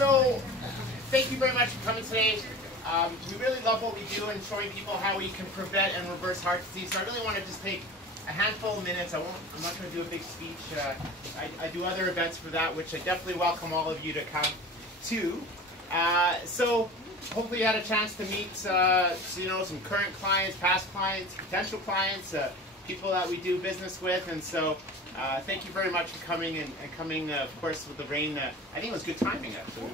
So thank you very much for coming today. We really love what we do and showing people how we can prevent and reverse heart disease. So I really want to just take a handful of minutes. I'm not going to do a big speech. I do other events for that, which I definitely welcome all of you to come to. So hopefully you had a chance to meet some current clients, past clients, potential clients, people that we do business with. And so thank you very much for coming and coming, of course, with the rain. I think it was good timing, actually.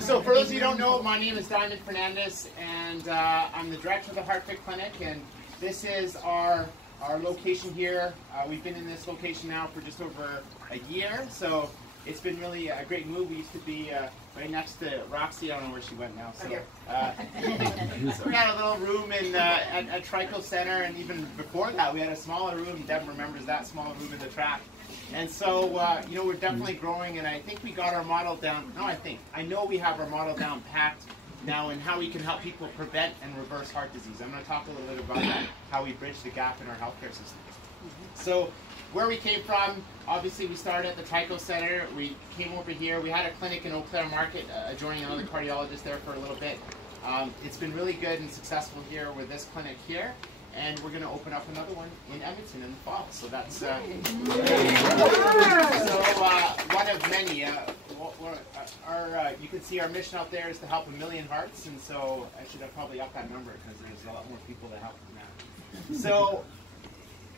So for those of you who don't know, my name is Diamond Fernandez, and I'm the director of the HeartFit Clinic, and this is our location here. We've been in this location now for just over a year, so it's been really a great move. We used to be right next to Roxy. I don't know where she went now. So, so we had a little room in at Trico Center, and even before that, we had a smaller room. Deb remembers that smaller room in the track. And so, we're definitely growing, and I think we got our model down. No, I know we have our model down packed now in how we can help people prevent and reverse heart disease. I'm going to talk a little bit about that, how we bridge the gap in our healthcare system. So, where we came from, obviously we started at the Trico Center. We came over here. We had a clinic in Eau Claire Market, joining another cardiologist there for a little bit. It's been really good and successful here with this clinic here. And we're going to open up another one in Edmonton in the fall. So that's one of many. You can see our mission out there is to help 1 million hearts, and so I should have probably upped that number because there's a lot more people that help than that. So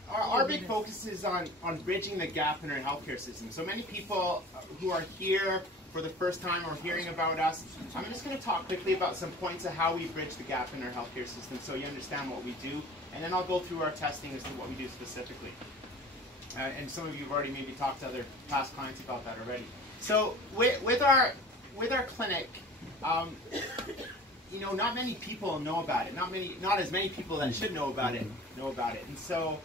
our big focus is on bridging the gap in our healthcare system. So many people who are here for the first time or hearing about us, I'm just going to talk quickly about some points of how we bridge the gap in our healthcare system so you understand what we do. And then I'll go through our testing as to what we do specifically. And some of you have already maybe talked to other past clients about that already. So with our clinic, not many people know about it. Not as many people that should know about it And so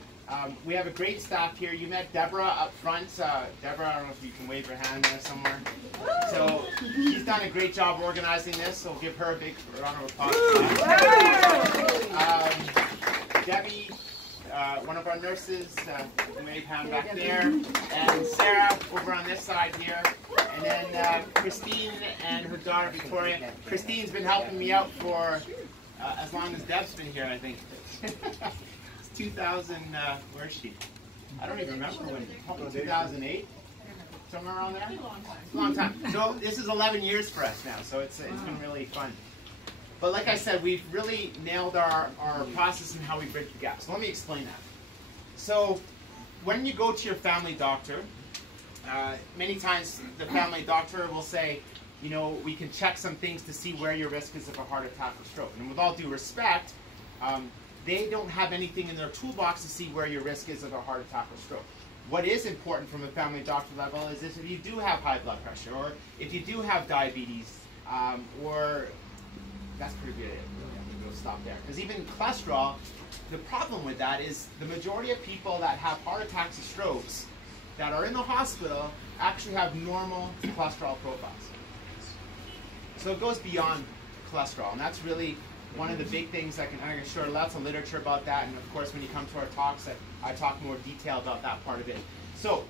we have a great staff here. You met Deborah up front. Deborah, I don't know if you can wave your hand there somewhere. So she's done a great job organizing this, so give her a big round of applause. Debbie, one of our nurses, wave hand back there, and Sarah over on this side here, and then Christine and her daughter Victoria. Christine's been helping me out for as long as Deb's been here, I think. 2000, where is she? I don't even remember when, probably 2008, somewhere around there? It's a long time. So this is 11 years for us now, so it's been really fun. But like I said, we've really nailed our process and how we bridge the gap. So let me explain that. So when you go to your family doctor, many times the family doctor will say, we can check some things to see where your risk is of a heart attack or stroke. And with all due respect, they don't have anything in their toolbox to see where your risk is of a heart attack or stroke. What is important from a family doctor level is if you do have high blood pressure, or if you do have diabetes, or that's pretty good. We'll stop there. Because even cholesterol, the problem with that is the majority of people that have heart attacks and strokes that are in the hospital actually have normal cholesterol profiles. So it goes beyond cholesterol, and that's really one of the big things I can share lots of literature about that, and of course when you come to our talks, I talk more detail about that part of it. So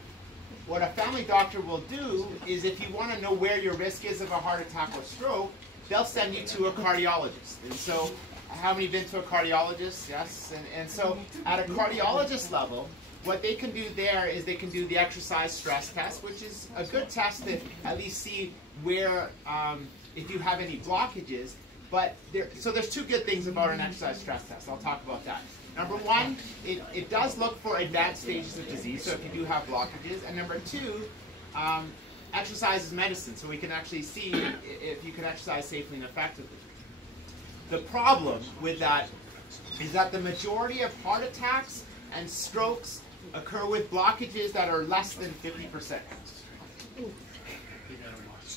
what a family doctor will do is if you want to know where your risk is of a heart attack or stroke, they'll send you to a cardiologist. And so, how many been to a cardiologist? Yes. And so, at a cardiologist level, what they can do there is they can do the exercise stress test, which is a good test to at least see where, if you have any blockages. But there's two good things about an exercise stress test. I'll talk about that. Number one, it does look for advanced stages of disease, so if you do have blockages. And number two, exercise is medicine, so we can actually see if you can exercise safely and effectively. The problem with that is that the majority of heart attacks and strokes occur with blockages that are less than 50%.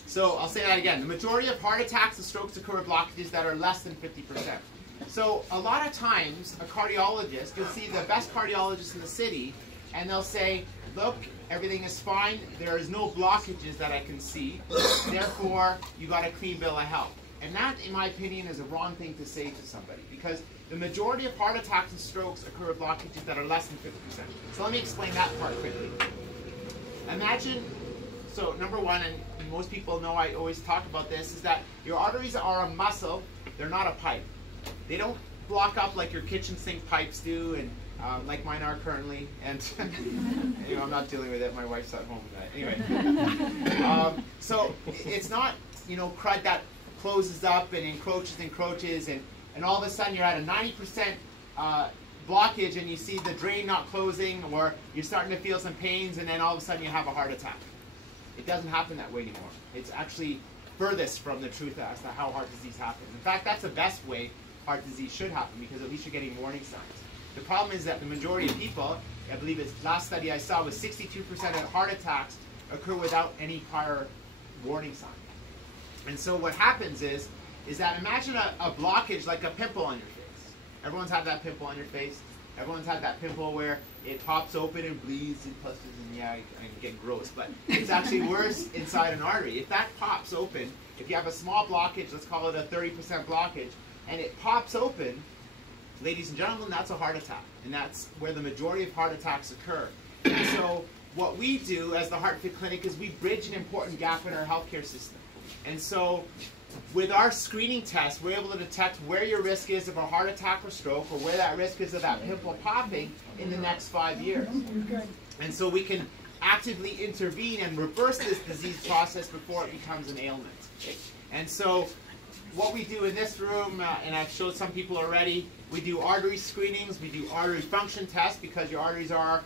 So I'll say that again. The majority of heart attacks and strokes occur with blockages that are less than 50%. So a lot of times, a cardiologist, you'll see the best cardiologist in the city, and they'll say, look, everything is fine, there is no blockages that I can see, therefore you got a clean bill of health. And that, in my opinion, is a wrong thing to say to somebody, because the majority of heart attacks and strokes occur with blockages that are less than 50%. So let me explain that part quickly. imagine, so number one, and most people know I always talk about this, is that your arteries are a muscle, they're not a pipe. They don't block up like your kitchen sink pipes do, and like mine are currently, and anyway, I'm not dealing with it, my wife's at home with that. Anyway, so it's not, you know, crud that closes up and encroaches, and all of a sudden you're at a 90% blockage and you see the drain not closing, or you're starting to feel some pains, and then all of a sudden you have a heart attack. It doesn't happen that way anymore. It's actually furthest from the truth as to how heart disease happens. In fact, that's the best way heart disease should happen, because at least you're getting warning signs. The problem is that the majority of people, I believe it's last study I saw, was 62% of heart attacks occur without any prior warning sign. And so what happens is that imagine a blockage like a pimple on your face. Everyone's had that pimple on your face. Everyone's had that pimple where it pops open and bleeds and pustles, and yeah, I get gross, but it's actually worse inside an artery. If that pops open, if you have a small blockage, let's call it a 30% blockage, and it pops open, ladies and gentlemen, that's a heart attack. And that's where the majority of heart attacks occur. And so what we do as the Heart Fit Clinic is we bridge an important gap in our healthcare system. And so with our screening test, we're able to detect where your risk is of a heart attack or stroke, or where that risk is of that pimple popping in the next 5 years. And so we can actively intervene and reverse this disease process before it becomes an ailment. And so what we do in this room, and I've showed some people already, we do artery screenings, we do artery function tests, because your arteries are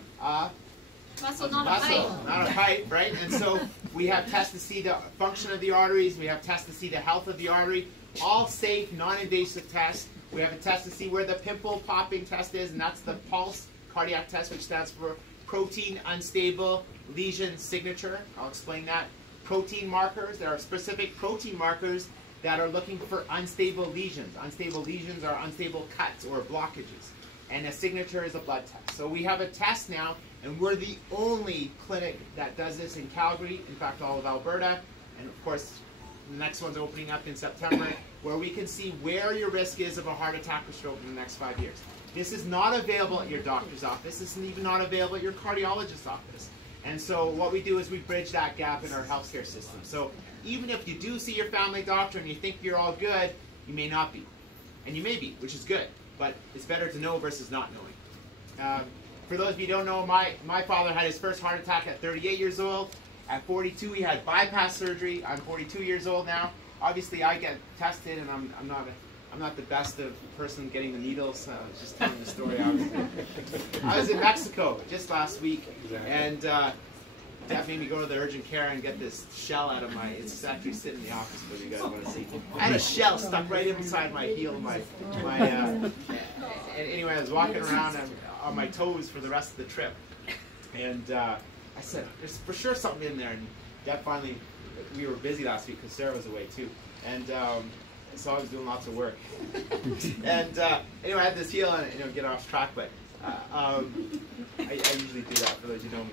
muscle, not a pipe. Not a pipe, right? And so we have tests to see the function of the arteries, we have tests to see the health of the artery, all safe, non-invasive tests. We have a test to see where the pimple popping test is, and that's the pulse cardiac test, which stands for protein unstable lesion signature. I'll explain that. Protein markers, there are specific protein markers that are looking for unstable lesions. Unstable lesions are unstable cuts or blockages. And a signature is a blood test. So we have a test now, and we're the only clinic that does this in Calgary, in fact all of Alberta, and of course the next one's opening up in September, where we can see where your risk is of a heart attack or stroke in the next 5 years. This is not available at your doctor's office. This isn't even not available at your cardiologist's office. And so what we do is we bridge that gap in our healthcare system. So even if you do see your family doctor and you think you're all good, you may not be. And you may be, which is good. But it's better to know versus not knowing. For those of you who don't know, my father had his first heart attack at 38 years old. At 42, he had bypass surgery. I'm 42 years old now. Obviously, I get tested, and I'm not the best of person getting the needles. Just telling the story. I was in Mexico just last week, and that made me go to the urgent care and get this shell out of my. It's actually sitting in the office, but you guys want to see. I had a shell stuck right inside my heel, and anyway, I was walking around on my toes for the rest of the trip, and I said, "There's for sure something in there." And Dad finally, we were busy last week because Sarah was away too, and so I was doing lots of work. And anyway, I had this heel, and get off track, but I usually do that for those who know me.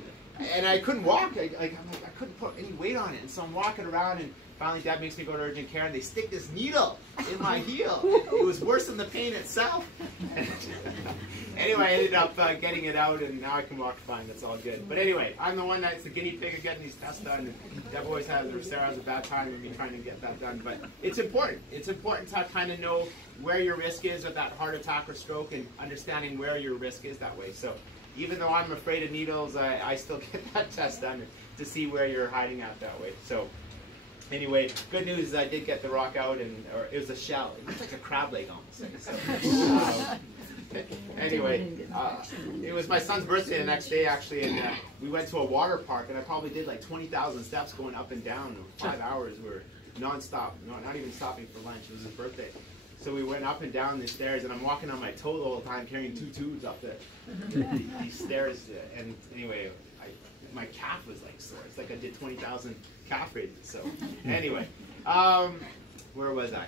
And I couldn't walk. I'm like, I couldn't put any weight on it, and so I'm walking around, and finally Dad makes me go to urgent care, and they stick this needle in my heel. It was worse than the pain itself. Anyway, I ended up getting it out, and now I can walk fine. That's all good. But anyway, I'm the one that's the guinea pig of getting these tests done. And Deb always has, or Sarah has a bad time with me trying to get that done. But it's important. It's important to kind of know where your risk is of that heart attack or stroke, and understanding where your risk is that way. So even though I'm afraid of needles, I still get that test done to see where you're hiding out that way. So anyway, good news is I did get the rock out, or it was a shell. It looked like a crab leg almost. So, anyway, it was my son's birthday the next day actually, and we went to a water park, and I probably did like 20,000 steps going up and down in 5 hours. We were non-stop, not even stopping for lunch. It was his birthday. So we went up and down the stairs, and I'm walking on my toe the whole time, carrying 2 tubes up these stairs. And anyway, my calf was like sore. It's like I did 20,000 calf raises. So anyway, where was I?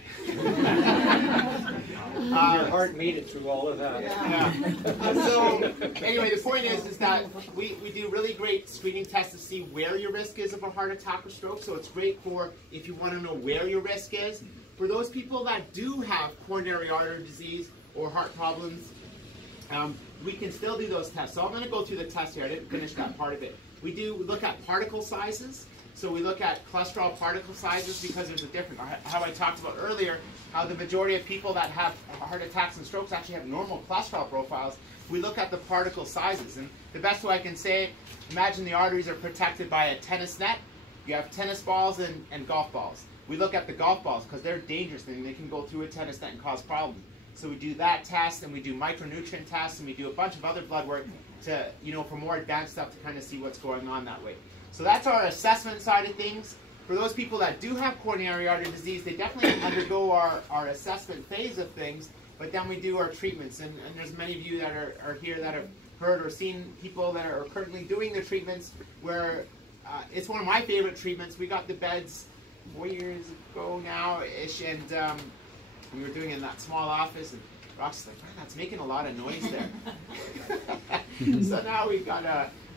Your heart made it through all of that. Yeah. So anyway, the point is that we do really great screening tests to see where your risk is of a heart attack or stroke. So it's great for if you want to know where your risk is. For those people that do have coronary artery disease or heart problems, we can still do those tests. So I'm going to go through the test here. I didn't finish that part of it. We do look at particle sizes. So we look at cholesterol particle sizes because there's a difference. How I talked about earlier, how the majority of people that have heart attacks and strokes actually have normal cholesterol profiles. We look at the particle sizes. And the best way I can say, imagine the arteries are protected by a tennis net. You have tennis balls and golf balls. We look at the golf balls because they're dangerous and they can go through a tennis net and cause problems. So we do that test, and we do micronutrient tests, and we do a bunch of other blood work to, for more advanced stuff to kind of see what's going on that way. So that's our assessment side of things. For those people that do have coronary artery disease, they definitely undergo our assessment phase of things, but then we do our treatments. And there's many of you that are here that have heard or seen people that are currently doing the treatments where it's one of my favorite treatments. We got the beds 4 years ago now-ish, and we were doing it in that small office, and Rox's like, man, that's making a lot of noise there. So now we've got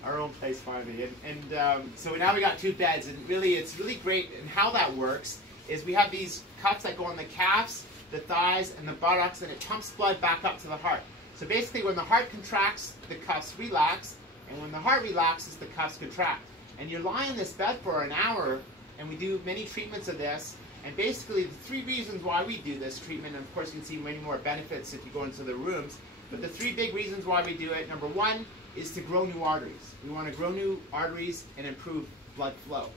our own place finally, and so now we got 2 beds, and really, it's really great. And how that works is we have these cuffs that go on the calves, the thighs, and the buttocks, and it pumps blood back up to the heart. So basically, when the heart contracts, the cuffs relax, and when the heart relaxes, the cuffs contract. And you lie in this bed for an hour, and we do many treatments of this. And basically, the 3 reasons why we do this treatment, and of course you can see many more benefits if you go into the rooms, but the 3 big reasons why we do it, number 1 is to grow new arteries. We want to grow new arteries and improve blood flow.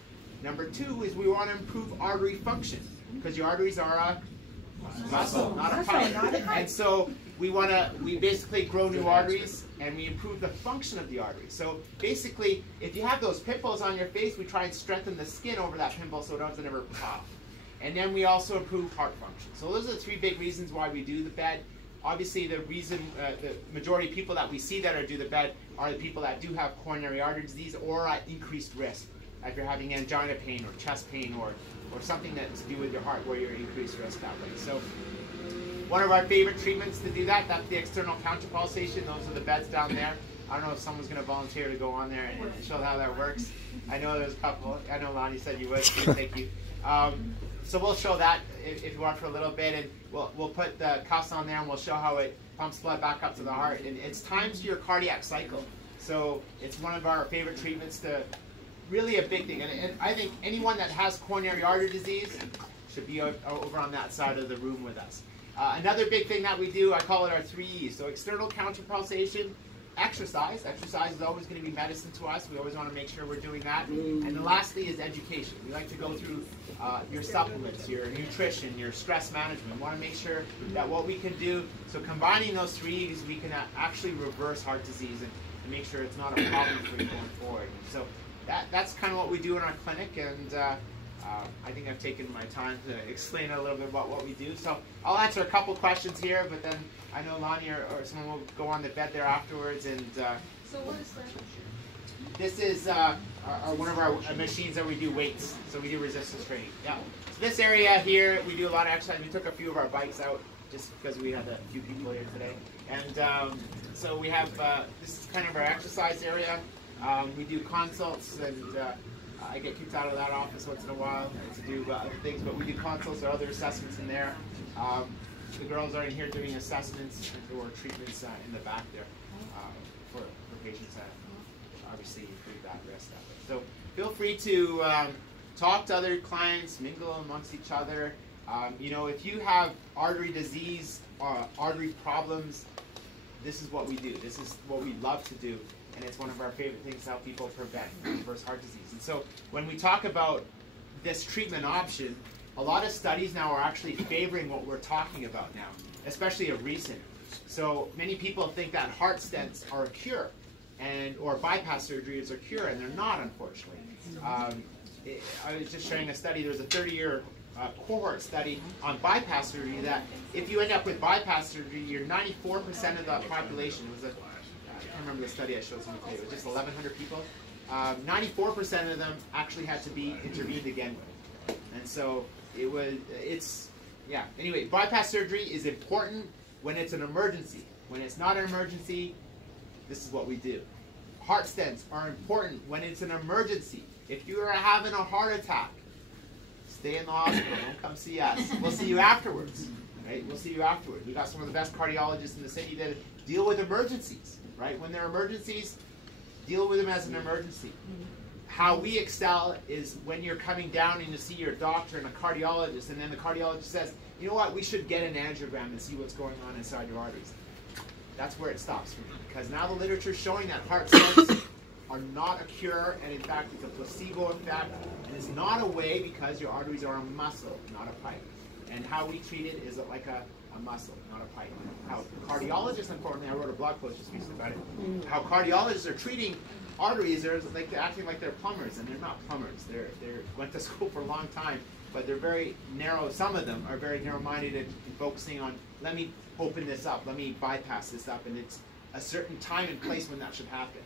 Number 2 is we want to improve artery function, because your arteries are a muscle, not a pipe. And so we basically grow new arteries, and we improve the function of the artery. So basically, if you have those pimples on your face, we try and strengthen the skin over that pimple so it doesn't ever pop. And then we also improve heart function. So those are the 3 big reasons why we do the bed. Obviously, the reason, the majority of people that we see that do the bed are the people that do have coronary artery disease or at increased risk. If you're having angina pain or chest pain or something that's to do with your heart where you're at increased risk that way. So one of our favorite treatments to do that, that's the external counterpulsation. Those are the beds down there. I don't know if someone's going to volunteer to go on there and show how that works. I know there's a couple. I know Lonnie said you would. Thank you. So we'll show that if you want for a little bit, and we'll put the cuffs on there, and we'll show how it pumps blood back up to the heart. And it's times your cardiac cycle. So it's one of our favorite treatments to really a big thing. And I think anyone that has coronary artery disease should be over on that side of the room with us. Another big thing that we do, I call it our 3 E's. So external counterpulsation, exercise. Exercise is always going to be medicine to us. We always want to make sure we're doing that. And the lastly is education. We like to go through your supplements, your nutrition, your stress management. We want to make sure that what we can do, so combining those 3 E's, we can actually reverse heart disease and make sure it's not a problem for you going forward. So that's kind of what we do in our clinic, and I think I've taken my time to explain a little bit about what we do. So I'll answer a couple questions here, but then I know Lonnie or someone will go on the bed there afterwards. And so what is that? This is one of our machines that we do weights. So we do resistance training. Yeah. So this area here, we do a lot of exercise. We took a few of our bikes out just because we had a few people here today. And so we have, this is kind of our exercise area. We do consults, and I get kicked out of that office once in a while to do other things, but we do consults or other assessments in there. The girls are in here doing assessments or treatments in the back there for patients that obviously include that risk that way. So feel free to talk to other clients, mingle amongst each other. If you have artery disease, artery problems, this is what we do. This is what we love to do. And it's one of our favorite things to help people prevent reverse heart disease. And so when we talk about this treatment option, a lot of studies now are actually favoring what we're talking about now, especially of recent. So many people think that heart stents are a cure, or bypass surgery is a cure, and they're not, unfortunately. I was just sharing a study. There's a 30-year cohort study on bypass surgery that if you end up with bypass surgery, you're 94% of the population. It was I can't remember the study I showed someone today. It was just 1,100 people. 94% of them actually had to be intervened again with. And so anyway, bypass surgery is important when it's an emergency. When it's not an emergency, this is what we do. Heart stents are important when it's an emergency. If you are having a heart attack, stay in the hospital. Don't come see us. We'll see you afterwards. Right? We'll see you afterwards. We got some of the best cardiologists in the city that deal with emergencies. Right? When there are emergencies, deal with them as an emergency. How we excel is when you're coming down and you see your doctor and a cardiologist, and then the cardiologist says, you know what, we should get an angiogram and see what's going on inside your arteries. That's where it stops for me, because now the literature is showing that heart stents are not a cure, and in fact it's a placebo effect, and it's not a way because your arteries are a muscle, not a pipe. And how we treat it is like a muscle, not a pipe. How cardiologists, unfortunately, I wrote a blog post just recently about it, how cardiologists are treating arteries, they're acting like they're plumbers, and they're not plumbers. They went to school for a long time, but they're very narrow. Some of them are very narrow-minded and focusing on, let me open this up, let me bypass this up, and it's a certain time and place when that should happen.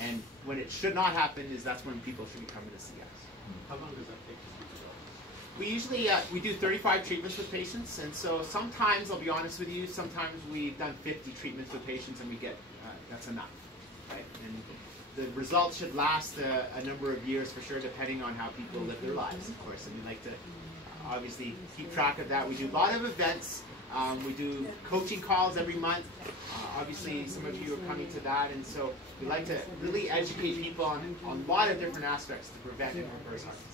And when it should not happen is that's when people should be coming to see us. How long does that take? We usually we do 35 treatments with patients, and so sometimes, I'll be honest with you, sometimes we've done 50 treatments with patients and we get, that's enough, right? And the results should last a number of years for sure, depending on how people live their lives, of course. And we like to obviously keep track of that. We do a lot of events. We do coaching calls every month. Obviously, some of you are coming to that, and so we like to really educate people on a lot of different aspects to prevent and reverse heart disease.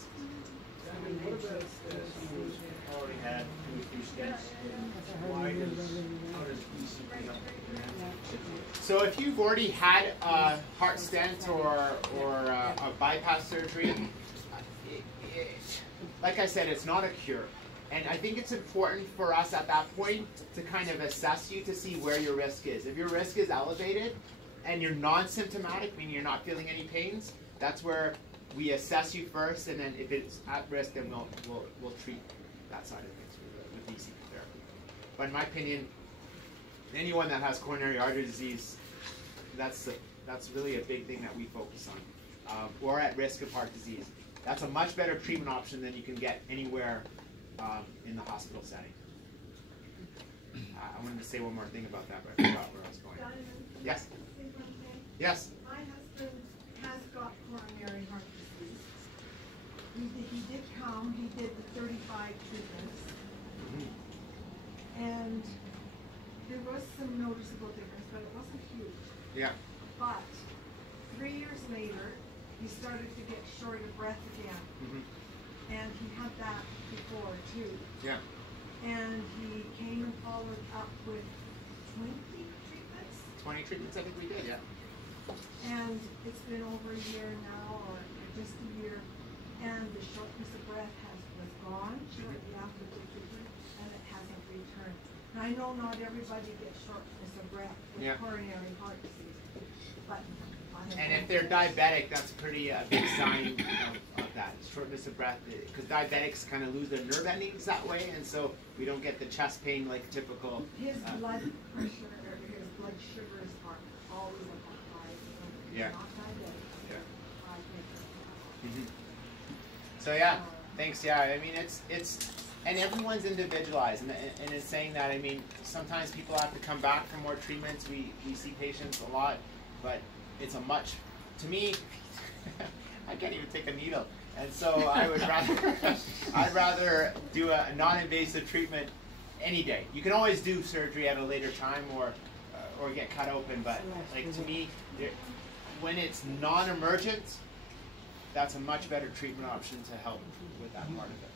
What about who's already had 2 or 3 stents? How does ECP help? So if you've already had a heart stent or a bypass surgery, like I said, it's not a cure. And I think it's important for us at that point to kind of assess you to see where your risk is. If your risk is elevated and you're non-symptomatic, meaning you're not feeling any pains, that's where we assess you first, and then if it's at risk, then we'll treat that side of things with ECP therapy. But in my opinion, anyone that has coronary artery disease, that's really a big thing that we focus on, or at risk of heart disease. That's a much better treatment option than you can get anywhere in the hospital setting. I wanted to say one more thing about that, but I forgot where I was going. Yes? Yes? My husband has got coronary heart disease. He did come, he did the 35 treatments. And there was some noticeable difference, but it wasn't huge. Yeah. But 3 years later, he started to get short of breath again. And he had that before too. Yeah. And he came and followed up with 20 treatments. 20 treatments, I think we did, yeah. And it's been over a year now, or just a year, and the shortness of breath was gone shortly after the treatment, and it hasn't returned. And I know not everybody gets shortness of breath with coronary heart disease, but and if they're diabetic, that's pretty big sign of that, shortness of breath, because diabetics kind of lose their nerve endings that way, and so we don't get the chest pain like typical. His blood pressure, or his blood sugars are always at that high. Yeah. Not diabetic. Yeah. So yeah, thanks. Yeah, I mean it's and everyone's individualized, and in saying that, I mean sometimes people have to come back for more treatments. We see patients a lot, but it's a much, to me, I can't even take a needle, and so I would rather I'd rather do a non-invasive treatment any day. You can always do surgery at a later time or get cut open, but like to me, when it's non-emergent, that's a much better treatment option to help with that part of it.